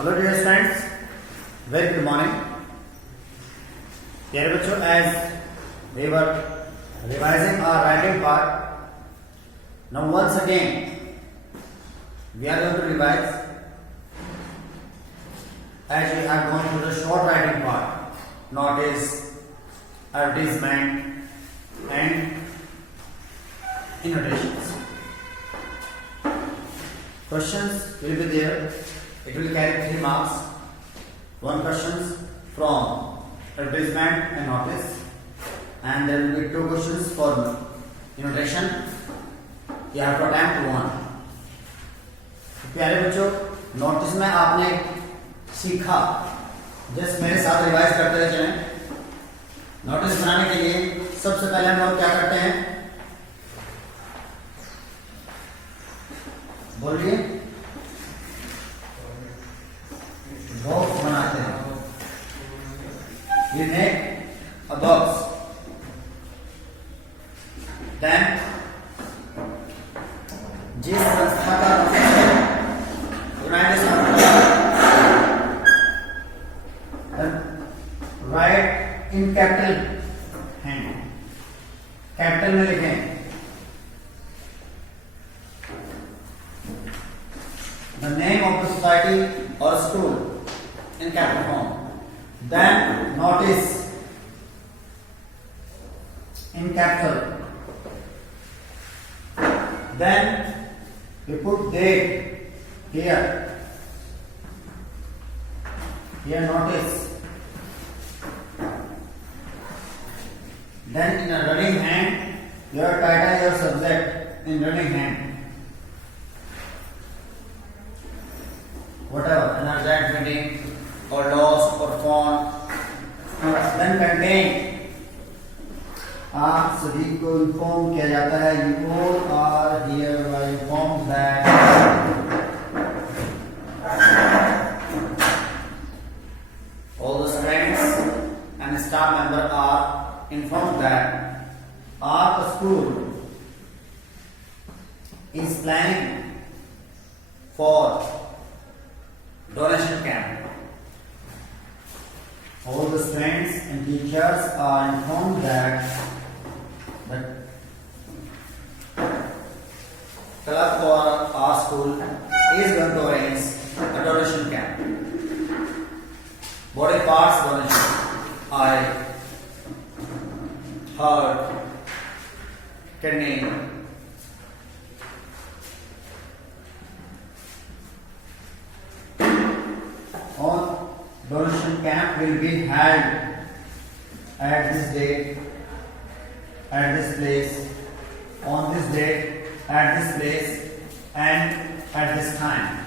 Hello dear friends, very good morning. Dear बच्चों, as we were revising our writing part, now once again we are going to revise as we have gone through the short writing part, notice, advertisement and annotations. Questions will be there. It will carry 3 marks. 1 questions from advertisement and notice, and there will be 2 questions for annotation. You have to attempt 1. प्यारे बच्चों, notice में आपने सीखा, just मेरे साथ revise करते रहे चलें। नोटिस बनाने के लिए सबसे पहले हम लोग क्या करते हैं, बोलिए, बॉक्स बनाते हैं। We make a box. Then जिस संस्था का right in capital hand, capital में लिखें the name of the society or school in capital form. Then notice in capital. Then we put date here. Here notice. Then in a running hand, your title, your subject in running hand. Whatever, an urgent meeting or loss or phone. Then contain. आप सभी को inform किया जाता है, you all are hereby informed that all the students and staff member are informed that our school is planning for donation camp. All the students and teachers are informed that the club for our school is going to arrange a donation camp. Body parts donation, eye, heart, kidney, donation camp will be held at this date, at this place, on this date, at this place, and at this time.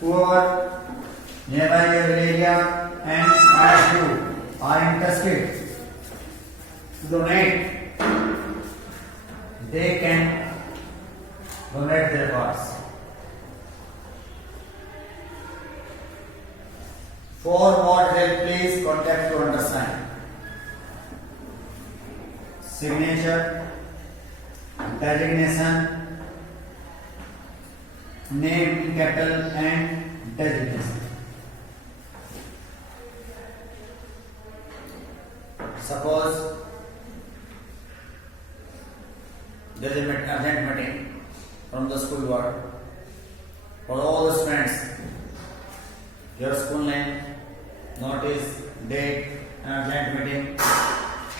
Whoever nearby your area and as you are interested to donate, they can donate their parts. For more help, please contact to undersign. Signature, designation, name in capital and designation. Suppose there is an urgent meeting from the school board for all the students. Your school name, notice, date, and urgent meeting.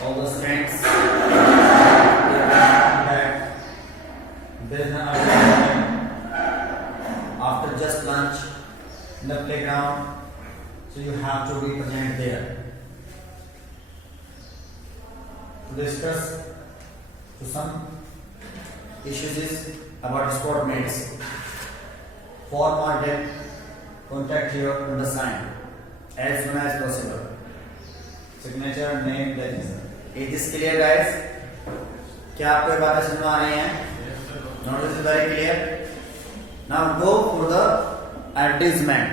All the students. That there is an urgent meeting after just lunch in the playground, so you have to be present there to discuss some issues about sport mates. For more depth, contact your undersigned as soon as possible. Signature, name, designation. Is this clear, guys? क्या आपको ये बातें समझ आ रही हैं? Notice is very clear. Now go for the advertisement.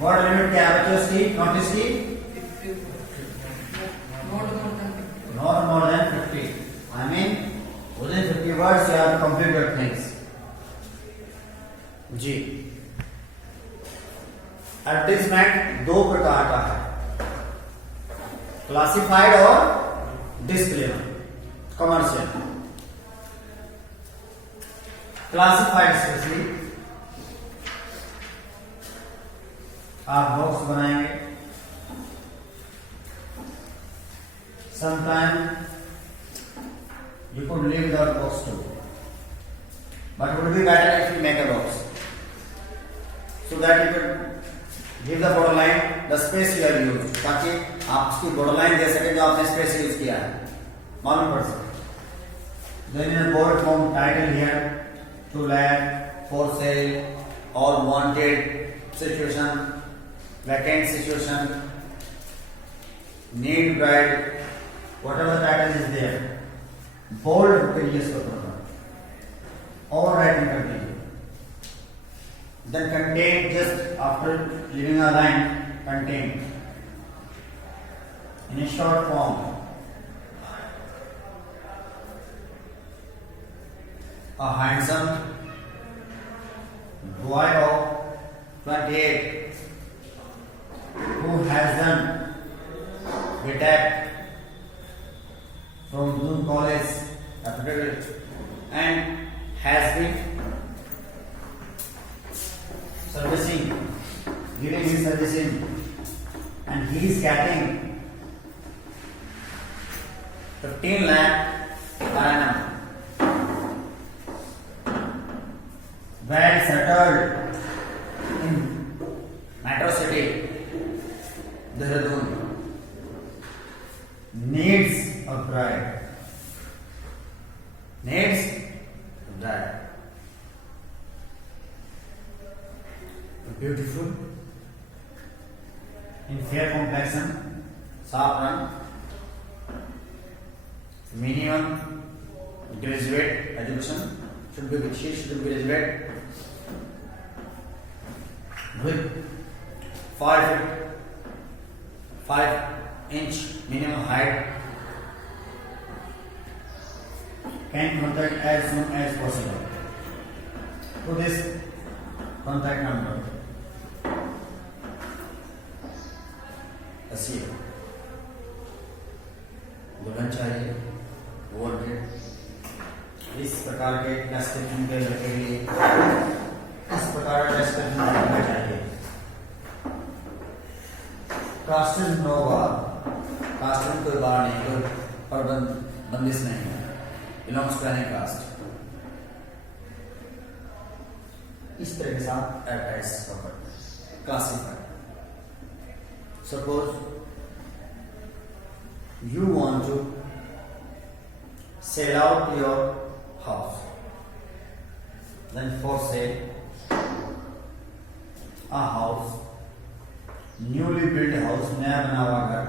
What limit क्या है बच्चों इसकी? Notice की? Not more than 50. I mean keywords you have to complete your things. जी, एडवर्टीजमेंट दो प्रकार का है, क्लासिफाइड और डिस्प्लेयर, कमर्शियल। क्लासिफाइड स्पेशली आप बॉक्स बनाएंगे, sometime you could live without box too, but it would be better if you make a box so that you could give the borderline the space you have used, ताकि आप उसकी borderline दे सके जो आपने space use किया है, मालूम पड़ सके। Then in a bold form title here, to let, for sale, or wanted situation, vacant situation, need guide, whatever title is there, bold के लिए इसको करना, और writing कर दीजिए। Then contain, just after leaving a line, contain in a short form. A handsome boy of 28 who has done BTech from Doon College, and has been servicing, giving his servicing, and he is getting 15 lakh per annum. Well settled in Metro City, Dehradun, needs a bride. Needs a bride. Beautiful, in fair complexion, soft run, minimum graduate education, she should be graduate, with 5 inch minimum height, can contact as soon as possible to this contact number. ऐसी दुल्हन चाहिए, इस प्रकार के description के लड़के के लिए इस प्रकार का डिस्क्रिप्शन होना चाहिए। कास्टिंग नो बार, कास्टिंग कोई बार नहीं, कोई बंदिश नहीं है, बिलोंग्स टू एनी कास्ट। इस तरह के साथ advertise classified. Suppose you want to sell out your house, then for sale a house, newly built house, नया बना हुआ घर,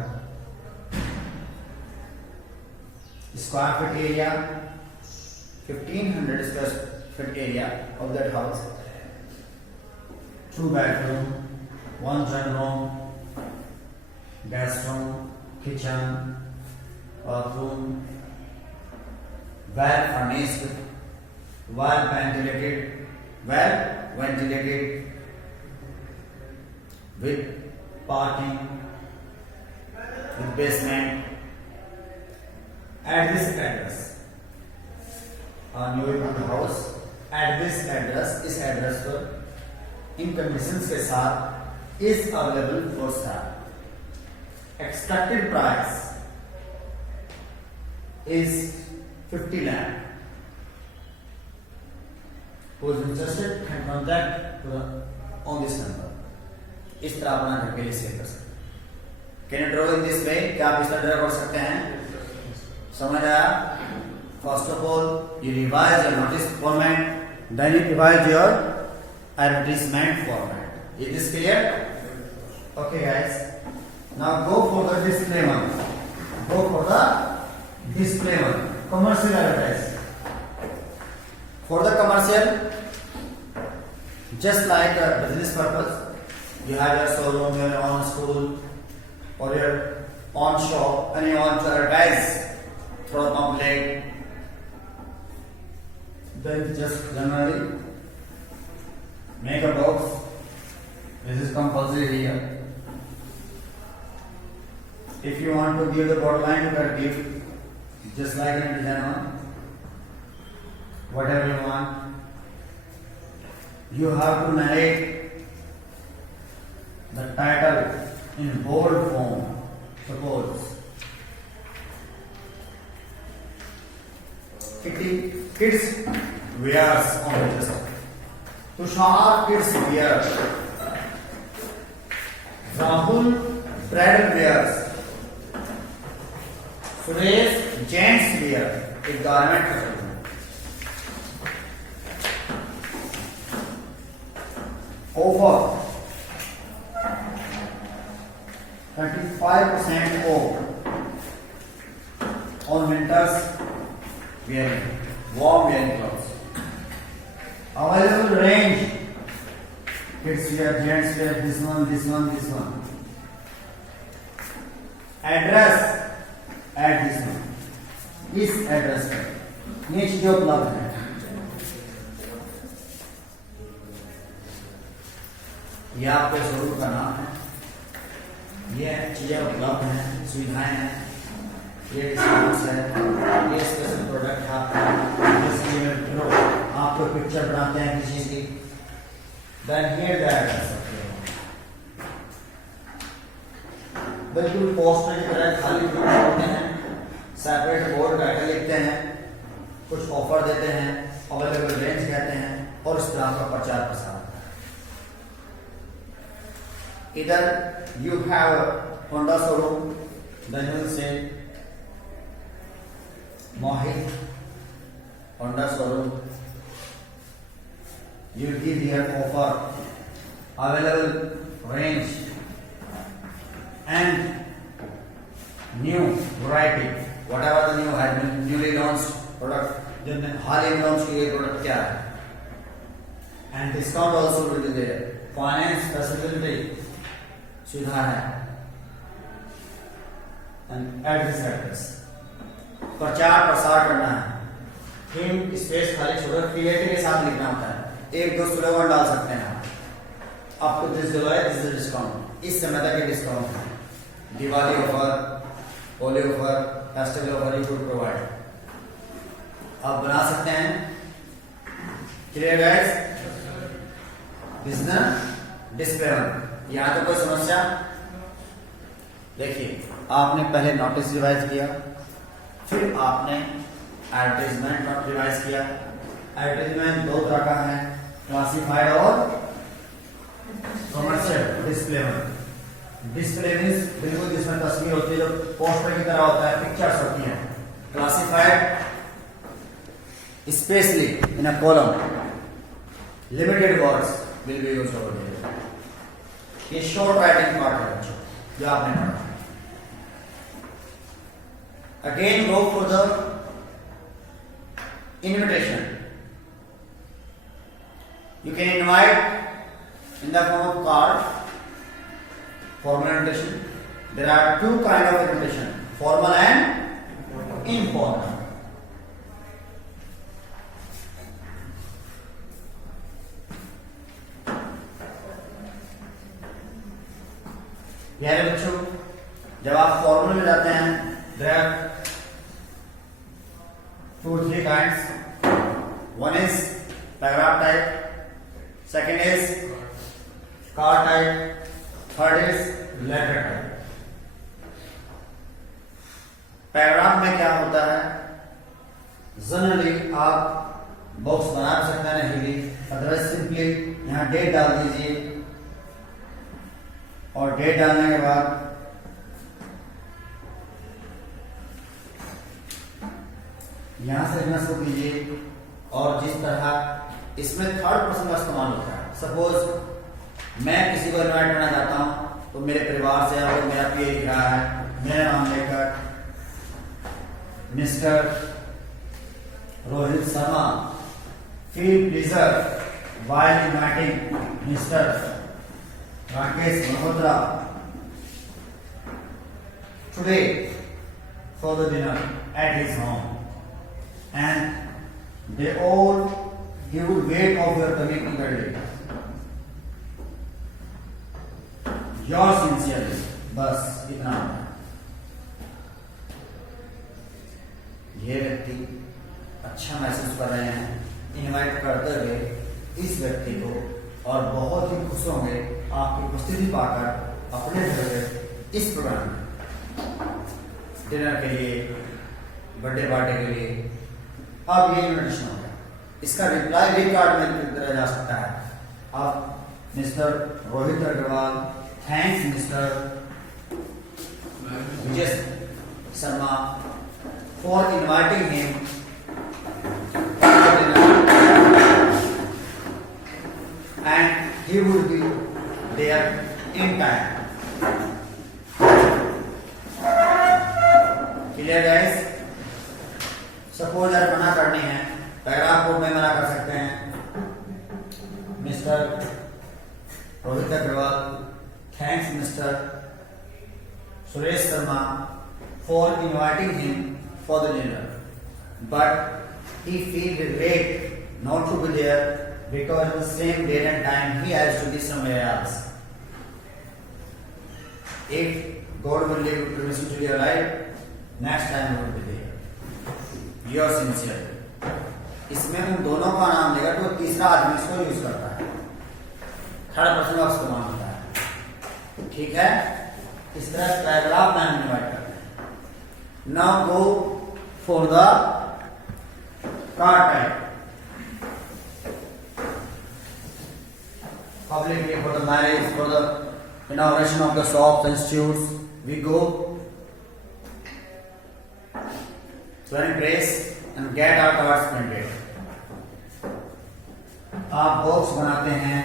square feet area, 1500 square feet area of that house, 2 bedroom, 1 joint room, guest room, kitchen, bathroom, well furnished, well ventilated, with parking, with basement, at this address, a new built house, at this address, इस address पर इन conditions के साथ is available for sale. Expected price is 50 lakh. Who is interested can contact on this number. इस तरह अपना घर के लिए सेल कर सकते। Can you draw in this way? क्या आप इस तरह ड्रा कर सकते हैं? समझ आया? First of all, you revise your notice format, then you revise your advertisement format. Is this clear? Okay, guys. Now go for the display one. Go for the display one. Commercial advertising. For the commercial, just like a business purpose, you have your showroom, your own school, or your own shop, and you want to advertise through a pamphlet, then just generally make a box. This is compulsory here. If you want to give the borderline, you can give just like in design one, whatever you want. You have to narrate the title in bold form. Suppose kids wears on the chest. Tushar kids wear. Rahul bridal wears. Suresh gents wear. एक garment है. Offer 35% off on winters wearing, warm wearing clothes. Available range: kids wear, gents wear, this one, this one, this one. Address: add this one. इस address पर ये चीजें उपलब्ध है. ये आपके शोरूम का नाम है. ये चीजें उपलब्ध हैं, सुविधाएं हैं, ये डिस्काउंट्स है, ये स्पेशल प्रोडक्ट है आपका. जिसकी में आपको पिक्चर बनाते हैं किसी की, देन हियर द एड्रेस. बिल्कुल पोस्टर की तरह खाली होते हैं. सेपरेट बोर्ड टाइटल लिखते हैं, कुछ ऑफर देते हैं, अवेलेबल रेंज कहते हैं और इस तरह का प्रचार प्रसार. इधर you have Honda showroom, then you will say Mohit Honda showroom. You give here offer, available range and new variety. Whatever the new has been newly launched product, जिनने हाल ही में लॉन्च किए गए प्रोडक्ट क्या है, and discount also will be there. Finance facility सुविधा है. And address प्रचार प्रसार करना है. थीम स्पेस खाली छोड़ो, क्रिएटिव के साथ लिखना होता है. एक दो स्लोगन डाल सकते हैं आप. आपको दिस दिलवाए, दिस इज डिस्काउंट. इस समय तक ये डिस्काउंट है. Diwali offer, Holi offer, festival offer you could provide. आप बना सकते हैं. Clear guys? Business display one. यहाँ तो कोई समस्या? देखिए, आपने पहले नोटिस रिवाइज किया, फिर आपने एडवर्टाइजमेंट नोट रिवाइज किया. एडवर्टाइजमेंट दो तरह का है, क्लासिफाइड और commercial. Display one, display means बिल्कुल जिसमें तस्वीर होती है, जो पोस्टर की तरह होता है, पिक्चर्स होती हैं. Classified specially in a column, limited words will be used over here. ये शॉर्ट राइटिंग पार्ट है बच्चों जो आपने पढ़ा. Again go for the invitation. You can invite in the form of card, formal invitation. There are two kind of invitation, formal and informal. यार बच्चों, जब आप फॉर्मल में जाते हैं, there are 2-3 kinds. One is paragraph type, second is card type, third is letter type. Paragraph में क्या होता है? जनरली आप बॉक्स बना सकते हैं इजीली, अदरवाइज सिंपली यहाँ डेट डाल दीजिए और डेट डालने के बाद यहां से लिखना शुरू कीजिए. और जिस तरह इसमें थर्ड पर्सन का इस्तेमाल होता है. सपोज मैं किसी को इनवाइट करना चाहता हूं, तो मेरे परिवार से और मेरा पीए लिख रहा है, मेरा नाम लेकर mister Rohit Sharma feel pleaser while inviting Mr. Rakesh Malhotra today for the dinner at his home, and they all give weight of your coming in the day. Yours sincerely. बस इतना होता है। ये व्यक्ति अच्छा महसूस कर रहे हैं इनवाइट करते हुए इस व्यक्ति को, और बहुत ही खुश होंगे आपकी उपस्थिति पाकर अपने घर इस प्रोग्राम में डिनर के लिए, बर्थडे पार्टी के लिए। अब ये इन्विटेशन हो गया, इसका रिप्लाई भी कार्ड में दिया जा सकता है। अब mister Rohit Agrawal, thanks mister Vijay Sharma for inviting him and he would be there in time. Clear guys? Suppose अगर मना करनी है, पैराग्राफ को में मना कर सकते हैं। Mister Rohit Agrawal, thanks mister Suresh Sharma for inviting him for the dinner, but he feels regret not to be there because the same date and time he has to be somewhere else. If God will leave permission to your life, next time he will be there. Yours sincerely. इसमें उन दोनों का नाम देगा तो तीसरा आदमी इसको यूज करता है, थर्ड पर्सन का इस्तेमाल होता है। ठीक है, इस तरह पैराग्राफ में हम इन्वाइट करते हैं। Now go for the card type. Publicly for the marriage, for the inauguration of the shops, institutes, we go to any place and get our cards printed. आप बॉक्स बनाते हैं,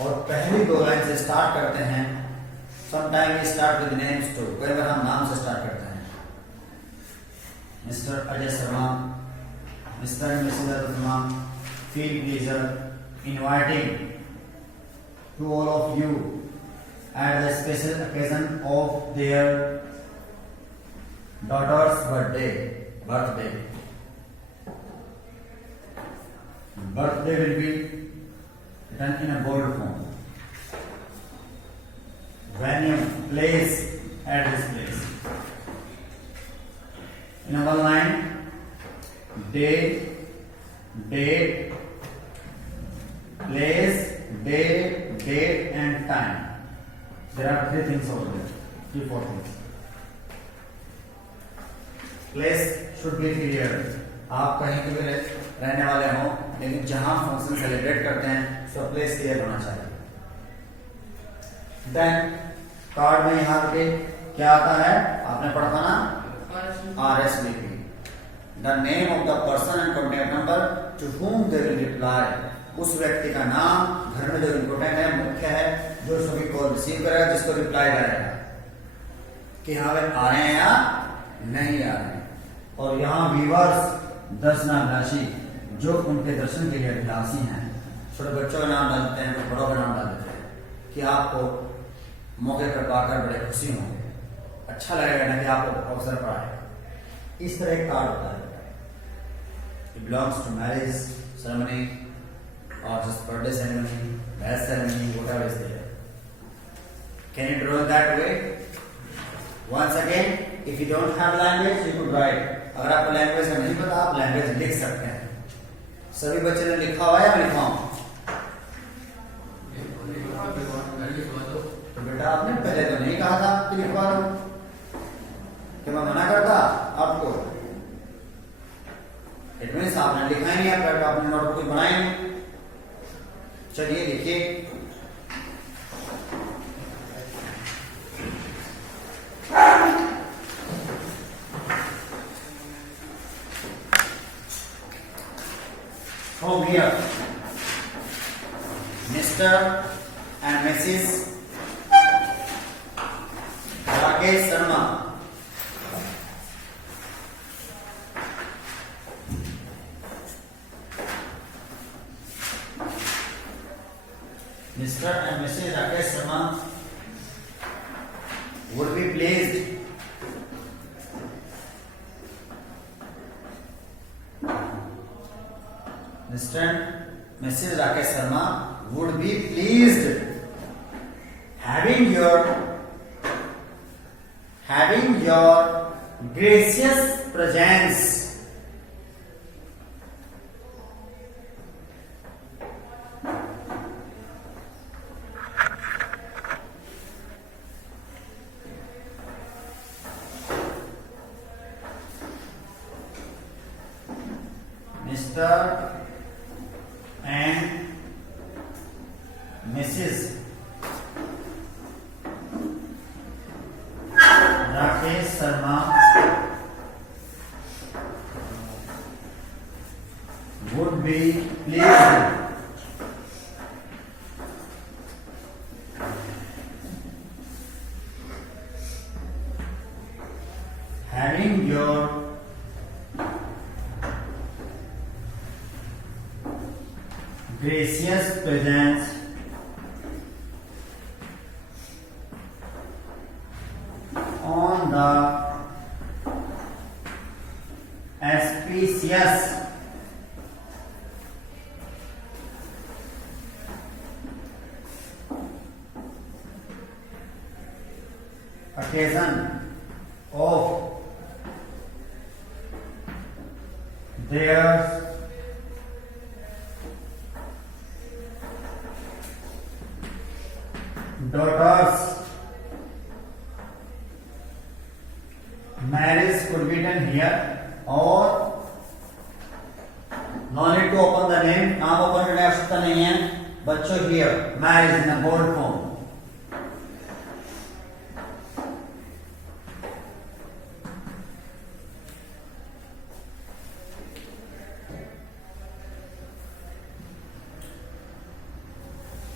और पहली दो लाइन से स्टार्ट करते हैं। Sometime we start with names to, कई बार हम नाम से स्टार्ट करते हैं। Mister Ajay Sharma, mister and misses Sharma, feel pleasure inviting to all of you at the special occasion of their daughter's birthday. Birthday will be written in a bold form. Venue, place, at this place. In our line, day, date, place, day, date, and time. There are three things over there, 3-4 things. Place should be clear. आप कहीं पे भी रहने वाले हो, लेकिन जहां function celebrate करते हैं तो प्लेस क्लियर होना चाहिए। देन कार्ड में यहाँ पे क्या आता है, आपने पढ़ा था ना, RSVP, the name of the person and contact number to whom they will reply. उस व्यक्ति का नाम, घर में जो इम्पोर्टेंट है, मुख्य है, जो सभी कॉल रिसीव करेगा, जिसको रिप्लाई करेगा कि हाँ वे आ रहे हैं या नहीं आ रहे हैं। और यहाँ व्यूअर्स दर्शनाभिलाषी जो उनके दर्शन के लिए अभिलाषी हैं, छोटे बच्चों का नाम डाल देते हैं, बड़ों का नाम डाल देते हैं कि आपको मौके पर पाकर बड़े खुशी होंगे, अच्छा लगेगा ना कि आपको अवसर पड़ा है। इस तरह एक कार्ड होता है। It belongs to marriage ceremony or just birthday ceremony, marriage ceremony, whatever is there. Can you draw that way? Once again, if you don't have language, you could write. अगर आपको लैंग्वेज का नहीं पता, आप language लिख सकते हैं। सभी बच्चे ने लिखा हुआ है या लिखाऊं? तो बेटा आपने पहले तो नहीं कहा था कि लिखवा दो, कि मैं मना करता आपको। इट मीन्स आपने लिखा ही नहीं है, आपने नोटबुक बनाई नहीं। चलिए लिखिए। From here, Mr. and Mrs. Rakesh Sharma, Mr. and Mrs. Rakesh Sharma would be pleased Mr. and Mrs. Rakesh Sharma would be pleased having your gracious presence. Mr. and Mrs. Rakesh Sharma would be pleased having your gracious presence on the auspicious occasion of their daughter's marriage could be done here, or no need to open the name. नाम open करने की आवश्यकता नहीं है बच्चों. here marriage in a bold form.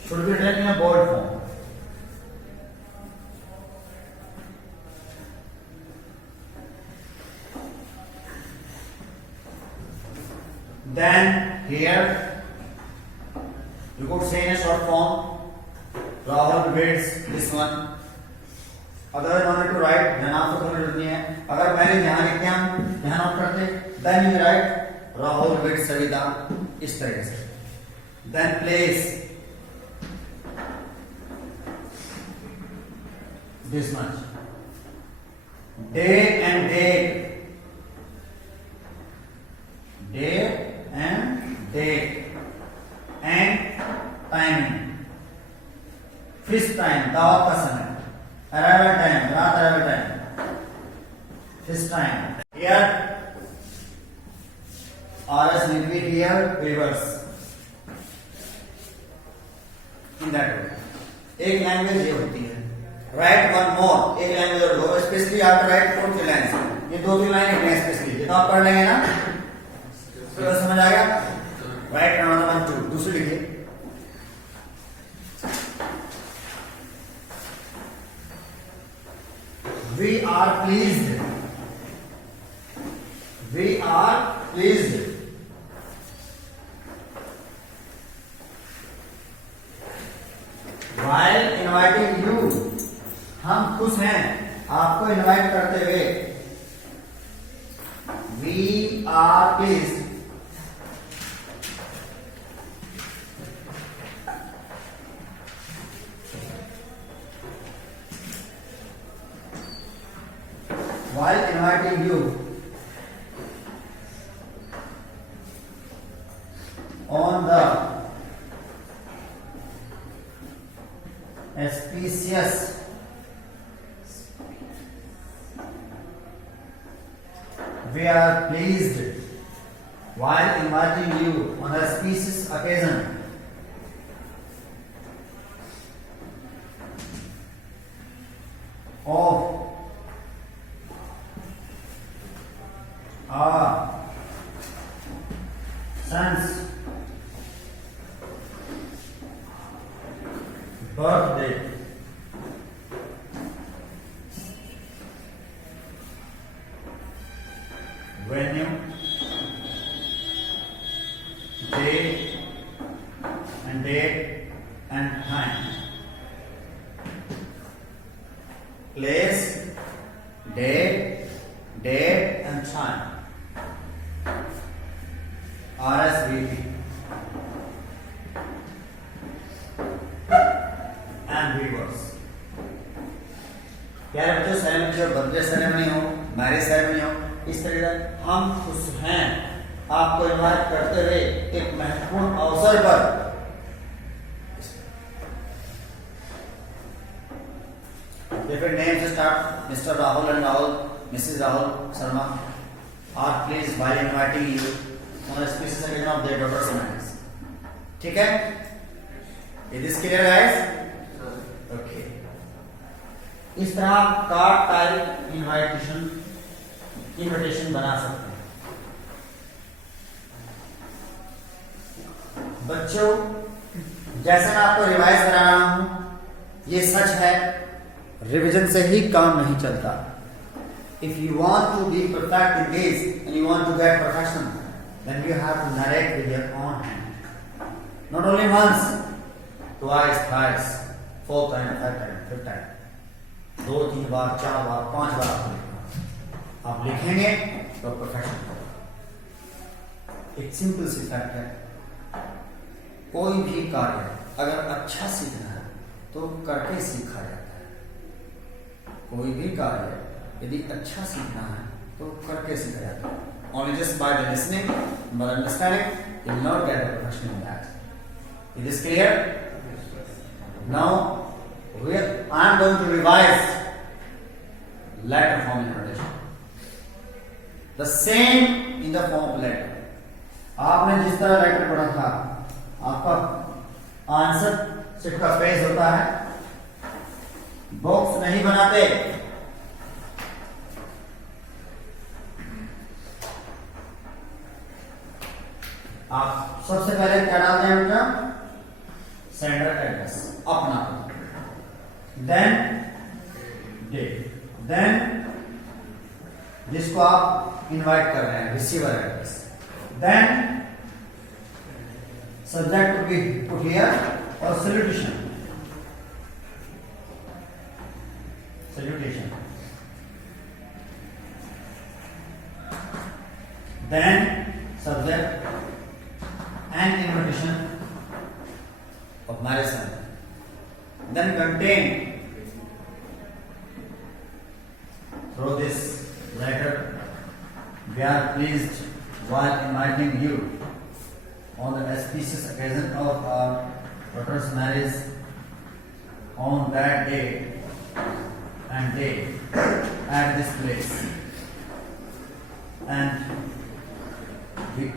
Should be written in a bold form. Then here you could say in a short form, Rahul reads this one. Otherwise no need to write, ध्यान आपको करने जरूरत नहीं है. अगर मैंने यहाँ लिख दिया ध्यान आप करते, then you write Rahul reads Savita इस तरीके से. Then place this much. Day and date. Day and date. And timing. Feast time, दावत का समय. Arrival time, रात arrival time. Feast time. Here, RS will be here, reverse. In that way. एक language ये होती है. Write one more. एक language और दो. Especially after write 4 lines. ये 2-3 लाइन लिखनी है especially. ये तो आप पढ़ लेंगे ना? तो समझ आ गया? Write another one too. दूसरी लिखिए. We are pleased. We are pleased. While inviting you. हम खुश हैं आपको इनवाइट करते हुए. We are pleased while inviting you on the auspicious we are pleased while inviting you on a auspicious occasion of our son's birthday. Venue, day and date and time. place, date and time. RSVP and viewers. प्यारे बच्चों, ceremony हो, birthday ceremony हो, marriage ceremony हो, इस तरह से हम खुश हैं आपको इनवाइट करते हुए एक महत्वपूर्ण अवसर पर। Different names start. Mr. Rahul and Rahul, Mrs. Rahul Sharma are pleased by inviting you on a special occasion of their daughter's marriage. ठीक है? Is this clear, guys? Okay. इस तरह आप कार्ड टाइप इनविटेशन बना सकते हैं। बच्चों, जैसे मैं आपको रिवाइज करा रहा हूं, ये सच है, रिवीजन से ही काम नहीं चलता। If you want to be perfect in this and you want to get perfection, then you have to narrate with your own hand. Not only once, twice, thrice, fourth time, third time, fifth time. 2, 3 बार, 4 बार, 5 बार आप लिखेंगे तो perfection होगा। एक simple सी fact है, कोई भी कार्य अगर अच्छा सीखना है तो करके सीखा जाता है। कोई भी कार्य यदि अच्छा सीखना है तो करके सीखा जाता है। Only just by the listening, by understanding, you will not get the perfection in that. Is this clear? Now, I am going to revise letter form invitation. The same in the form of letter. आपने जिस तरह letter पढ़ा था, आपका answer sheet का page होता है, box नहीं बनाते। आप सबसे पहले क्या डालते हैं बेटा? सेंडर एड्रेस, अपना, देन डेट, देन जिसको आप इनवाइट कर रहे हैं receiver address, then subject to be put here और salutation, then subject and invitation of marriage ceremony, then contain through this letter we are pleased while inviting you on the auspicious occasion of our daughter's marriage on that day and date at this place, and